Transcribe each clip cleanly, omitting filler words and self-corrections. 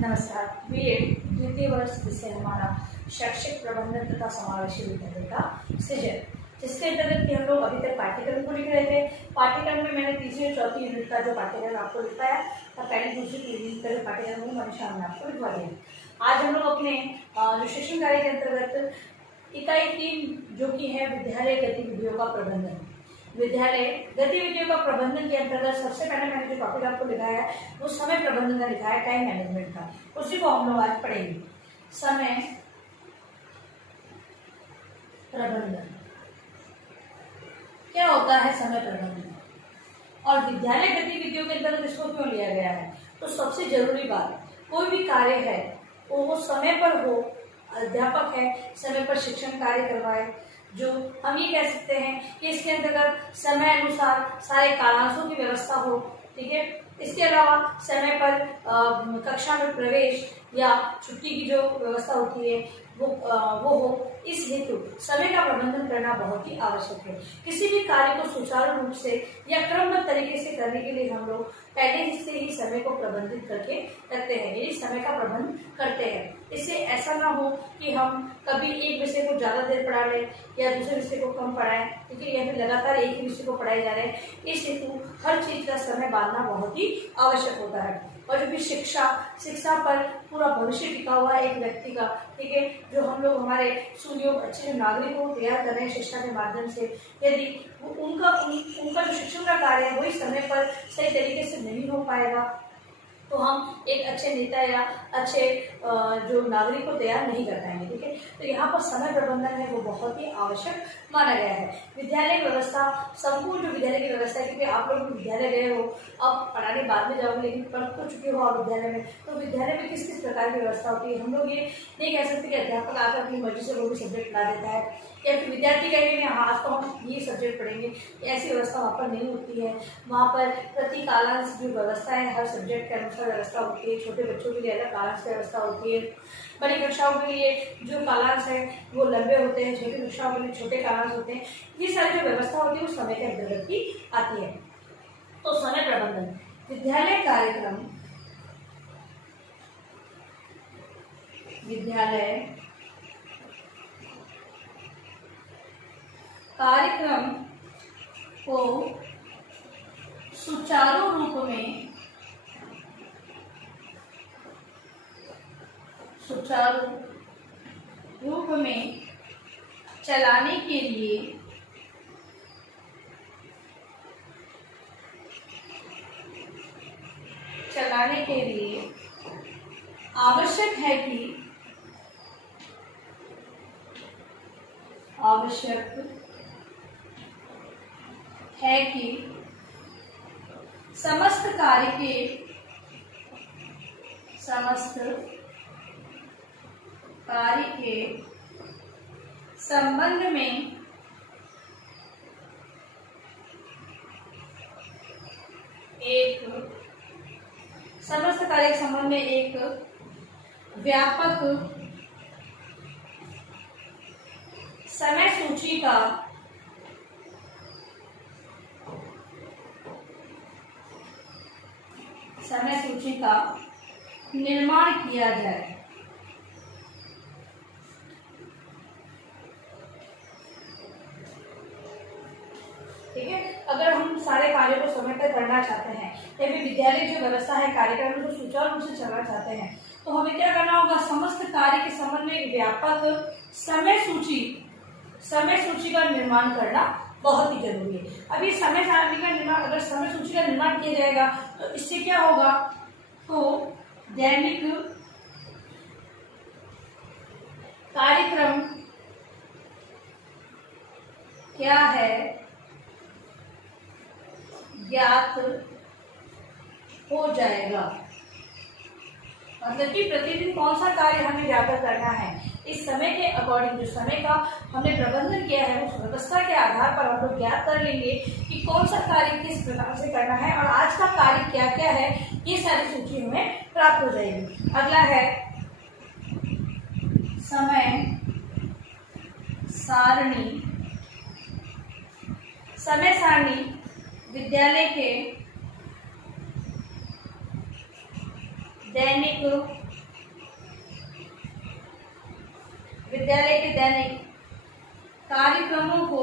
नमस्कार। बीएड द्वितीय वर्ष विषय हमारा शैक्षिक प्रबंधन तथा समावेशी विद्यालय का सृजन, जिसके अंतर्गत कि हम लोग अभी तक पाठ्यक्रम को लिख रहे थे। पाठ्यक्रम में मैंने तीसरी और चौथी यूनिट का जो पाठ्यक्रम आपको लिखवाया था, पहली दूसरी तीसरी यूनिट का जो पाठ्यक्रम वो मैंने शाम में आपको लिखवा दिया। आज हम लोग अपने जो शिक्षण कार्य के अंतर्गत इकाई 3 जो कि है विद्यालय गतिविधियों का प्रबंधन, विद्यालय गतिविधियों का प्रबंधन के अंतर्गत सबसे पहले मैंने जो टॉपिक आपको लिखाया है वो समय प्रबंधन का लिखा है, टाइम मैनेजमेंट का। उसी को हम लोग आज पढ़ेंगे। समय प्रबंधन क्या होता है, समय प्रबंधन और विद्यालय गतिविधियों के अंतर्गत इसको क्यों लिया गया है। तो सबसे जरूरी बात, कोई भी कार्य है वो समय पर हो, अध्यापक है समय पर शिक्षण कार्य करवाए। जो हम ये कह सकते हैं कि इसके अंतर्गत समय अनुसार सारे कालांशों की व्यवस्था हो, ठीक है। इसके अलावा समय पर कक्षा में प्रवेश या छुट्टी की जो व्यवस्था होती है वो हो। इस हेतु समय का प्रबंधन करना बहुत ही आवश्यक है। किसी भी कार्य को सुचारू रूप से या क्रमबद्ध तरीके से करने के लिए हम लोग पहले से ही समय को प्रबंधित करके रखते हैं, यानी समय का प्रबंध करते हैं। इससे ऐसा ना हो कि हम कभी एक विषय को ज्यादा देर पढ़ा लें या दूसरे विषय को कम पढ़ाएं, ठीक है, या फिर लगातार एक ही विषय को पढ़ाए जा रहे हैं। इस हेतु हर चीज का समय बांधना बहुत ही आवश्यक होता है। और जो भी शिक्षा पर पूरा भविष्य टिका हुआ है एक व्यक्ति का, ठीक है, जो हम लोग हमारे सुयोग्य अच्छे नागरिकों को तैयार कर रहे हैं शिक्षा के माध्यम से, यदि उनका जो शिक्षण का कार्य है वही समय पर सही तरीके से नहीं हो पाएगा तो हम एक अच्छे नेता या अच्छे जो नागरिक को तैयार नहीं कर पाएंगे, ठीक है। तो यहाँ पर समय प्रबंधन है वो बहुत ही आवश्यक माना गया है। विद्यालय व्यवस्था, संपूर्ण जो विद्यालय की व्यवस्था है, क्योंकि आप लोग विद्यालय गए हो, अब पढ़ाने बाद में जाओगे लेकिन पढ़ तो चुके हो आप विद्यालय में, तो विद्यालय में किस किस प्रकार की व्यवस्था होती है। हम लोग ये नहीं कह सकते कि अध्यापक आकर अपनी मर्जी से वो भी सब्जेक्ट ला देता है या फिर विद्यार्थी कहेंगे हाँ आज तो हम ये सब्जेक्ट पढ़ेंगे, ऐसी व्यवस्था वहाँ पर नहीं होती है। वहाँ पर प्रति कालांश जो व्यवस्था है हर सब्जेक्ट के अनुसार व्यवस्था होती है। छोटे बच्चों के लिए अलग कालांश की व्यवस्था होती है, बड़ी कक्षाओं के लिए जो कालांश है वो लंबे होते हैं, छोटी कक्षाओं के लिए छोटे कालांश होते हैं। ये सारी जो व्यवस्था होती है वो समय के अंतर्गत ही आती है। तो समय प्रबंधन, विद्यालय कार्यक्रम, विद्यालय कार्यक्रम को सुचारू रूप में चलाने के लिए आवश्यक है कि समस्त कार्य के संबंध में एक व्यापक समय सूची का निर्माण किया जाए। ठीक है, अगर हम सारे कार्यों को समय पर करना चाहते हैं या फिर विद्यालय जो व्यवस्था है कार्यक्रम को सुचारू रूप से चलाना चाहते हैं तो हमें क्या करना होगा, समस्त कार्य के संबंध में एक व्यापक समय सूची का निर्माण करना बहुत ही जरूरी है। अभी समय सारणी का निर्माण, अगर समय सूची का निर्माण किया जाएगा तो इससे क्या होगा, तो दैनिक कार्यक्रम क्या है ज्ञात हो जाएगा। मतलब कि प्रतिदिन कौन सा कार्य हमें जाकर करना है, इस समय के अकॉर्डिंग जो समय का हमने प्रबंधन किया है उस व्यवस्था के आधार पर हम लोग ज्ञात कर लेंगे कि कौन सा कार्य किस प्रकार से करना है और आज का कार्य क्या क्या है, ये सारी सूची हमें प्राप्त हो जाएगी। अगला है समय सारणी। समय सारणी विद्यालय के दैनिक विद्यालय के दैनिक कार्यक्रमों को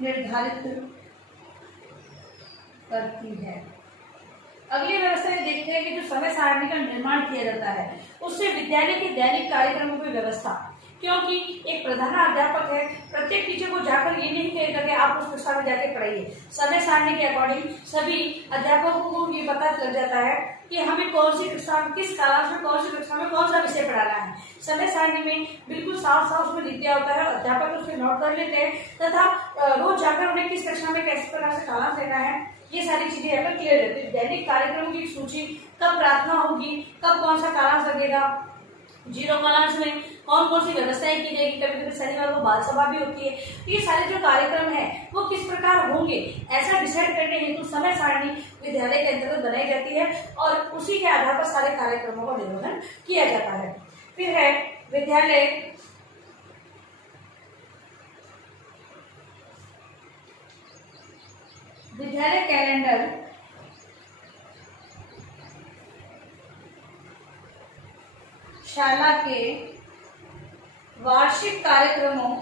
निर्धारित करती है। अगली व्यवस्था में देखते हैं कि जो समय सारणी का निर्माण किया जाता है उससे विद्यालय के दैनिक कार्यक्रमों की व्यवस्था, क्योंकि एक प्रधानाध्यापक है, प्रत्येक टीचर को जाकर ये नहीं कहेगा कि आप उस कक्षा में जाके पढ़ाइए। समय सारणी के अकॉर्डिंग सभी अध्यापकों को ये पता लग जाता है कि हमें कौन सी कक्षा में, किस कालांश में, कौन सी कक्षा में कौन सा विषय पढ़ाना है। समय सारणी में बिल्कुल साफ साफ उसमें लिख दिया होता है, अध्यापक उसमें नोट कर लेते हैं तथा रोज जाकर उन्हें किस कक्षा में कैसे प्रकार से कालांश लेना है, ये सारी चीजें यहाँ पर क्लियर रहती है। दैनिक कार्यक्रमों की सूची, कब प्रार्थना होगी, कब कौन सा कालांश लगेगा, जीरो कालांश में कौन कौन सी व्यवस्थाएं की जाएगी, कभी कभी शनिवार को बाल सभा भी होती है। ये सारे जो कार्यक्रम है वो किस प्रकार होंगे ऐसा डिसाइड करने हेतु समय सारणी विद्यालय के अंतर्गत बनाई जाती है और उसी के आधार पर सारे कार्यक्रमों का निर्वहन किया जाता है। फिर है विद्यालय कैलेंडर शाला के वार्षिक कार्यक्रमों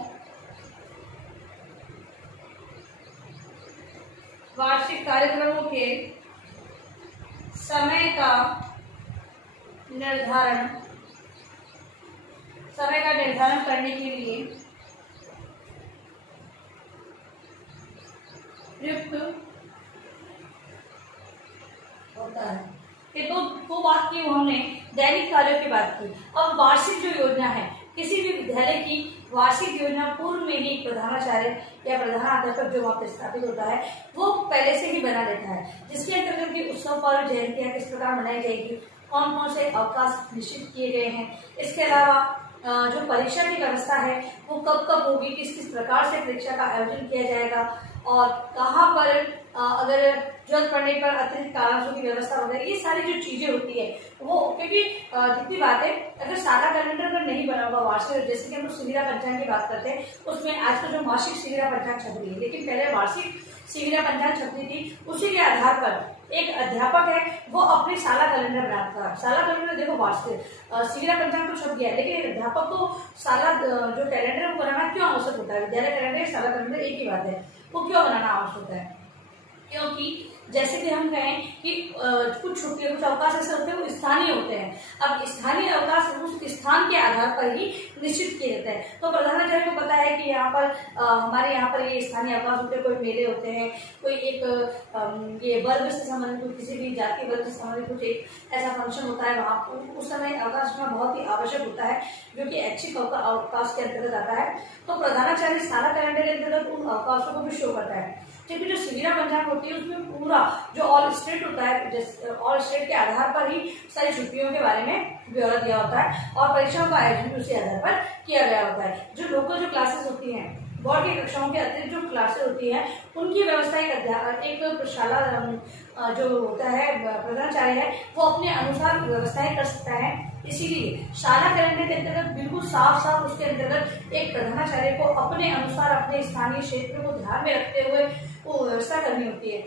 के समय का निर्धारण करने के लिए प्रयुक्त होता है। ये दो बात की हमने दैनिक कार्यों की बात की। अब वार्षिक जो योजना है, किसी भी विद्यालय की वार्षिक योजना पूर्व में ही प्रधानाचार्य या प्रधानाध्यापक जो वहाँ पर स्थापित होता है वो पहले से ही बना लेता है, जिसके अंतर्गत की उत्सव पर्व जयंतियाँ किस प्रकार मनाई जाएगी, कौन कौन से अवकाश निश्चित किए गए हैं, इसके अलावा जो परीक्षा की व्यवस्था है वो कब कब होगी, किस किस प्रकार से परीक्षा का आयोजन किया जाएगा और कहाँ पर अगर जरूरत पड़ने पर अतिरिक्त कालांशों की व्यवस्था हो जाएगी। ये सारी जो चीजें होती है वो, क्योंकि जितनी बातें अगर सारा कैलेंडर अगर नहीं बना होगा वार्षिक, जैसे कि हम लोग शिविरा पंचांग की बात करते हैं उसमें आजकल जो मासिक शिविरा पंचांग छप रही है, लेकिन पहले वार्षिक शिविरा पंचांग छपती थी। उसी के आधार पर एक अध्यापक है वो अपनी साला कैलेंडर बनाता है। साला कैलेंडर देखो वार्षिक शिविरा पंचांग तो छप गया है, लेकिन एक अध्यापक को साला जो कैलेंडर है वो बनाना क्यों आवश्यक होता है? विद्यालय कैलेंडर साला कैलेंडर एक ही बात है, वो क्यों बनाना आवश्यक होता है? क्योंकि जैसे कि हम कहें कि कुछ छुट्टियां, कुछ अवकाश ऐसे होते हैं वो स्थानीय होते हैं। अब स्थानीय अवकाश उस स्थान के आधार पर ही निश्चित किए जाते हैं। तो प्रधानाचार्य को पता है कि यहाँ पर हमारे यहाँ पर ये स्थानीय अवकाश होते हैं, कोई मेले होते हैं, कोई एक ये वर्ग से संबंधित, किसी भी जाति वर्ग से संबंधित कुछ एक ऐसा फंक्शन होता है, वहाँ उस समय अवकाश में बहुत ही आवश्यक होता है जो कि ऐच्छिक अवकाश के अंतर्गत आता है। तो प्रधानाचार्य सारा कैलेंडर के अंतर्गत उन अवकाशों को भी शो करता है। जबकि जो शिविरा पंचांग होती है उसमें पूरा जो ऑल स्टेट होता है, ऑल स्टेट के आधार पर ही सारी छुट्टियों के बारे में ब्यौरा दिया होता है और परीक्षाओं का आयोजन भी उसी आधार पर किया गया होता है। जो लोकल जो क्लासेस होती हैं, बोर्ड की कक्षाओं के अतिरिक्त जो क्लासेस होती है उनकी व्यवस्था एक शाला जो होता है प्रधानाचार्य है वो अपने अनुसार व्यवस्थाएं कर सकता है। इसीलिए शाला कैलेंडर के अंतर्गत बिल्कुल साफ साफ उसके अंतर्गत एक प्रधानाचार्य को अपने अनुसार अपने स्थानीय क्षेत्र को ध्यान में रखते हुए वो व्यवस्था करनी होती है।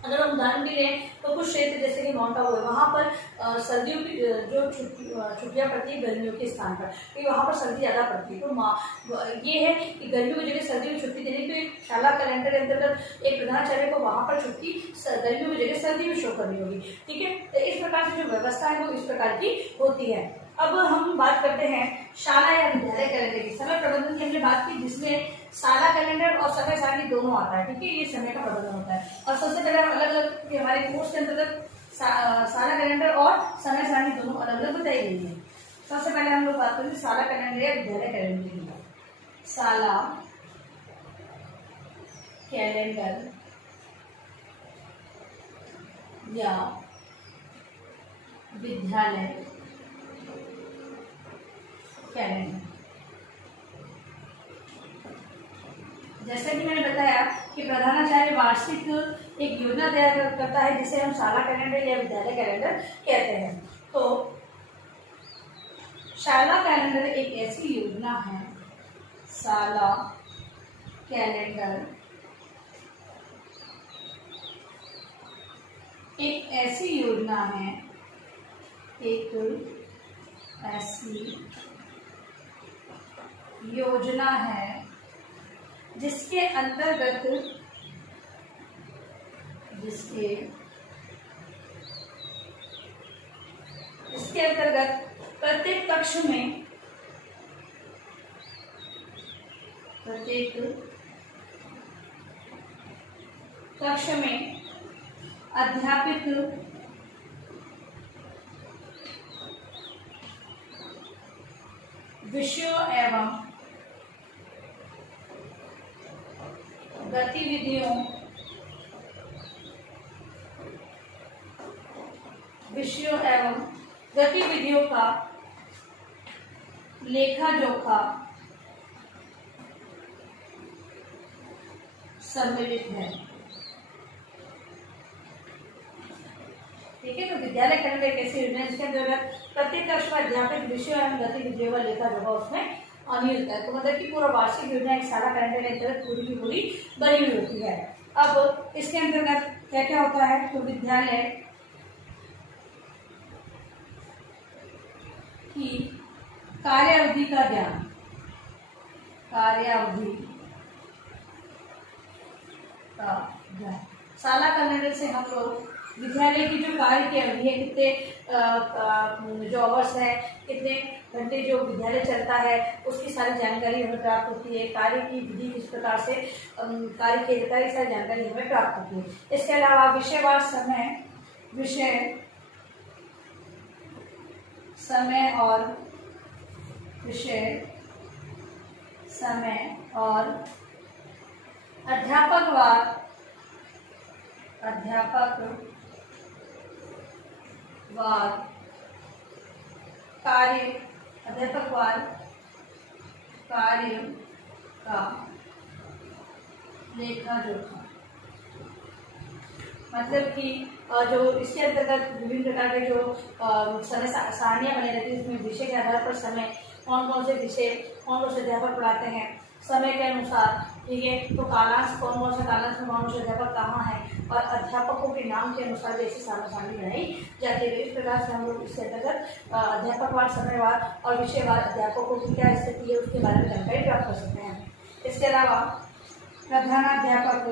अगर हम उदाहरण के लिए तो कुछ क्षेत्र जैसे कि माउंट आबू है, वहाँ पर सर्दियों की जो छुट्टियाँ पड़ती है गर्मियों के स्थान पर, क्योंकि वहाँ पर सर्दी ज़्यादा पड़ती है। तो ये है कि गर्मियों की जगह सर्दियों की छुट्टी देनी, तो एक शाला कैलेंडर के अंतर्गत एक प्रधानाचार्य को वहाँ पर छुट्टी गर्मियों की जगह सर्दी में शो करनी होगी। ठीक है, तो इस प्रकार से जो व्यवस्था है वो इस प्रकार की होती है। अब हम बात करते हैं शाला या विद्यालय कैलेंडर की। समय प्रबंधन की हमने बात की, जिसमें शाला कैलेंडर और समय सारणी दोनों आता है, ठीक है, ये समय का प्रबंधन होता है। और सबसे पहले हम अलग अलग हमारे कोर्स के अंतर्गत शाला कैलेंडर और समय सारणी दोनों अलग अलग बताई गई है। सबसे पहले हम लोग बात करेंगे शाला कैलेंडर या विद्यालय कैलेंडर की। शाला कैलेंडर या विद्यालय कैलेंडर, जैसा कि मैंने बताया कि प्रधानाचार्य वार्षिक एक योजना तैयार करता है जिसे हम शाला कैलेंडर या विद्यालय कैलेंडर कहते हैं। तो शाला कैलेंडर एक ऐसी योजना है, शाला कैलेंडर एक ऐसी योजना है, एक ऐसी योजना है जिसके अंतर्गत प्रत्येक कक्ष में अध्यापित विषयों एवं गतिविधियों का लेखा जोखा सम्मिलित है। ठीक है, तो विद्यालय खंड एक ऐसी योजना जिसके अंतर्गत प्रत्येक कक्ष में अध्यापित विषयों एवं गतिविधियों का लेखा जोखा उसमें अनियमित है। तो मतलब कि पूरा वार्षिक योजना एक सारा कैलेंडर के अंतर्गत पूरी की पूरी बनी हुई होती है। अब इसके अंतर्गत क्या क्या होता है, तो विद्यालय की कार्यावधि का ध्यान, साला कैलेंडर से हम लोग विद्यालय की जो कार्य की अवधि है, कितने जो आवर्स है, कितने घंटे जो विद्यालय चलता है, उसकी सारी जानकारी हमें प्राप्त होती है। कार्य की विधि किस प्रकार से कार्य किया जाता है, ये सारी जानकारी हमें प्राप्त होती है। इसके अलावा विषयवार समय और अध्यापकवार कार्य का लेखा जोखा। मतलब कि जो इसके अंतर्गत विभिन्न प्रकार के जो समय सारणियाँ बनी रहती है, उसमें विषय के आधार पर समय कौन कौन से विषय कौन कौन से अध्यापक पढ़ाते हैं समय के अनुसार। ठीक है, तो कालांश कौन से कालांश में कौन से अध्यापक कहाँ है, और अध्यापकों के नाम के अनुसार जैसी सारणी बनाई जाती है। इस प्रकार से हम लोग इसके अंतर्गत अध्यापकवार, समयवार और विषयवार अध्यापकों की क्या स्थिति है उसके बारे में जानकारी प्राप्त कर सकते हैं। इसके अलावा प्रधानाध्यापक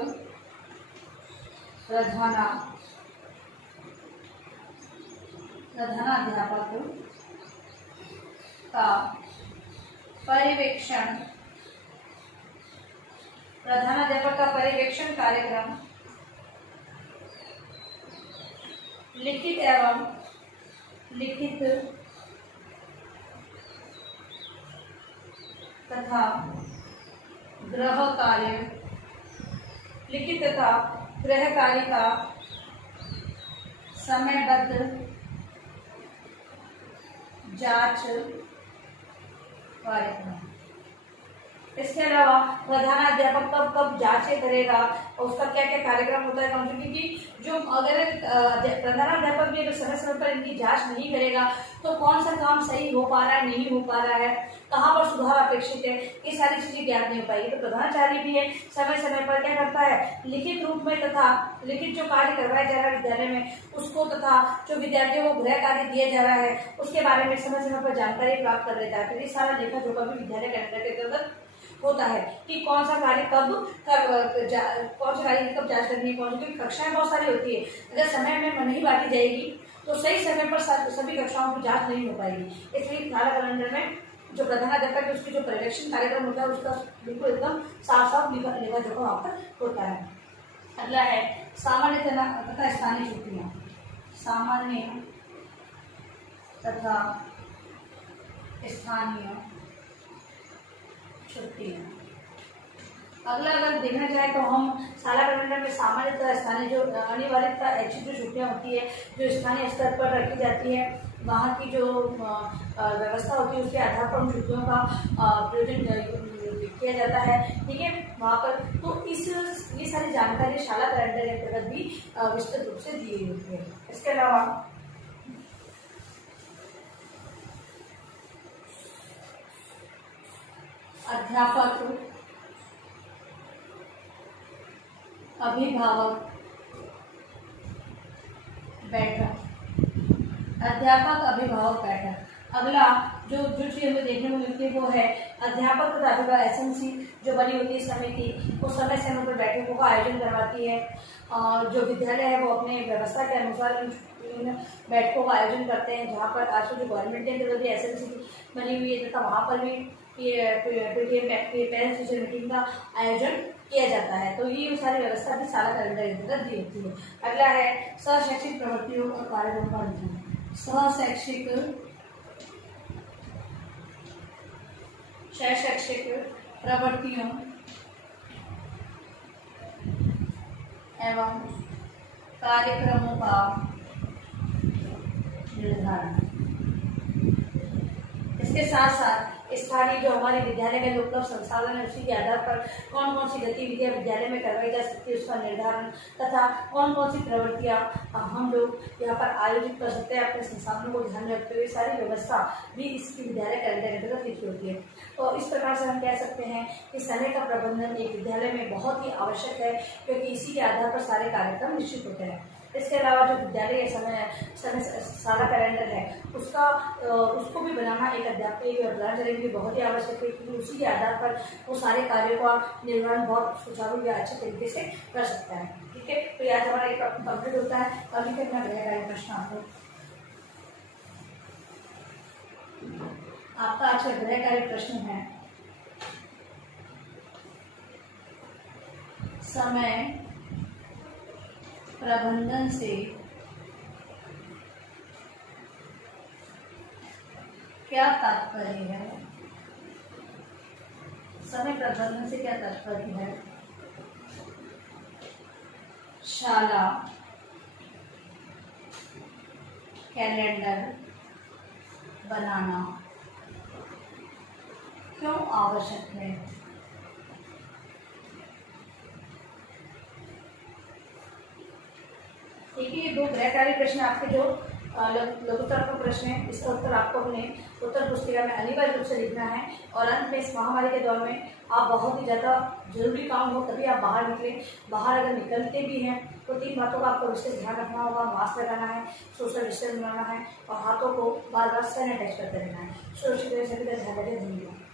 का पर्यवेक्षण कार्यक्रम लिखित तथा गृह कार्य का समयबद्ध जांच कार्यक्रम। इसके अलावा प्रधानाध्यापक कब जांचें करेगा और उसका क्या क्या कार्यक्रम होता है, क्योंकि जो अगर प्रधानाध्यापक भी अगर समय समय पर इनकी जांच नहीं करेगा तो कौन सा काम सही हो पा रहा है, नहीं हो पा रहा है, कहाँ पर सुधार अपेक्षित है, ये सारी चीजें ज्ञात नहीं हो पाएगी। तो प्रधानाचार्य भी है समय समय पर क्या करता है, लिखित रूप में तथा लिखित जो कार्य करवाया जा रहा है विद्यालय में उसको, तथा जो विद्यार्थियों को गृह कार्य दिया जा रहा है उसके बारे में समय समय पर जानकारी प्राप्त कर लेता है। तो ये सारा लेखा जोखा भी विद्यालय कैलेंडर के अंतर्गत होता है कि कौन सा कार्य कब जांच करनी है, क्योंकि कक्षाएं बहुत सारी होती है, अगर समय में नहीं बांटी जाएगी तो सही समय पर सभी कक्षाओं की जांच नहीं हो पाएगी। इसलिए सारा कैलेंडर में जो प्रधानाध्यापक है उसकी जो पर्यवेक्षण कार्यक्रम होता है उसका बिल्कुल एकदम साफ साफ लेखा जोखा वहाँ पर होता है। अगला है सामान्य तथा स्थानीय छुट्टियाँ। सामान्य तथा स्थानीय छुट्टियाँ। अगला अगर देखना चाहे तो हम साला कैलेंडर में सामान्य तथा स्थानीय जो अनिवार्यता ऐच्छिक जो छुट्टियाँ होती है जो स्थानीय स्तर पर रखी जाती है, वहाँ की जो व्यवस्था होती है उसके आधार पर उन छुट्टियों का प्रयोजन किया जाता है। ठीक है, वहाँ पर तो ये सारी जानकारी शाला कैलेंडर के अंतर्गत भी विस्तृत रूप से दी गई होती है। इसके अलावा अध्यापक, अभिभावक, बैठक, अध्यापक अभिभावक बैठक। अगला जो चीज हमें देखने को मिलती है वो है अध्यापक तथा अभिभावक एसएमसी जो बनी होती है समिति, वो समय समय पर बैठकों का आयोजन करवाती है। जो विद्यालय है वो अपने व्यवस्था के अनुसार इन बैठकों का आयोजन करते हैं, जहाँ पर आजकल जो गवर्नमेंट के अंदर भी एसएमसी बनी हुई है तथा वहाँ पर भी पेरेंट्स टीचर मीटिंग का आयोजन किया जाता है। तो ये सारी व्यवस्था भी सारा कैलेंडर के अंतर्गत दी होती है। अगला है सहशैक्षिक प्रवृत्तियों और कार्यक्रम का अध्ययन। सहशैक्षिक प्रवृत्तियों एवं कार्यक्रमों का निर्धारण। इसके साथ साथ स्थानीय जो हमारे विद्यालय के उपलब्ध संसाधन है उसी के आधार पर कौन कौन सी गतिविधियां विद्यालय में करवाई जा सकती है उसका निर्धारण तथा कौन कौन सी प्रवृत्तियां हम लोग यहाँ पर आयोजित कर सकते हैं अपने संसाधनों को ध्यान में रखते हुए, सारी व्यवस्था भी इसकी विद्यालय कैलेंडर के अंतर्गत लिखी होती है। तो इस प्रकार से हम कह सकते हैं कि समय का प्रबंधन एक विद्यालय में बहुत ही आवश्यक है, क्योंकि इसी के आधार पर सारे कार्यक्रम निश्चित होते हैं। इसके अलावा जो विद्यालय समय सारा कैलेंडर है उसको भी बनाना एक अध्यापक की बहुत ही आवश्यक है, क्योंकि उसी के आधार पर वो सारे कार्यों का निर्वहन बहुत सुचारू या अच्छे तरीके से कर सकता है। ठीक है, तो आज हमारा एक कंप्लीट होता है। अभी तक मैं गृहकार्य प्रश्न आपका आज का गृहकार्य प्रश्न है समय प्रबंधन से क्या तात्पर्य है? समय प्रबंधन से क्या तात्पर्य है? शाला कैलेंडर बनाना क्यों आवश्यक है? देखिए, ये दो गृहकार्य प्रश्न आपके जो लघुत्तर का प्रश्न है, इसका उत्तर आपको अपने उत्तर पुस्तिका में अनिवार्य रूप से लिखना है। और अंत में इस महामारी के दौर में आप बहुत ही ज़्यादा जरूरी काम हो तभी आप बाहर निकलें। बाहर अगर निकलते भी हैं तो 3 बातों का आपको विशेष ध्यान रखना होगा। मास्क लगाना है, सोशल डिस्टेंस बनाना है और हाथों को बार बार सैनिटाइज करते रहना है। सुरक्षित रहे, सभी का ध्यान रखें। धन्यवाद।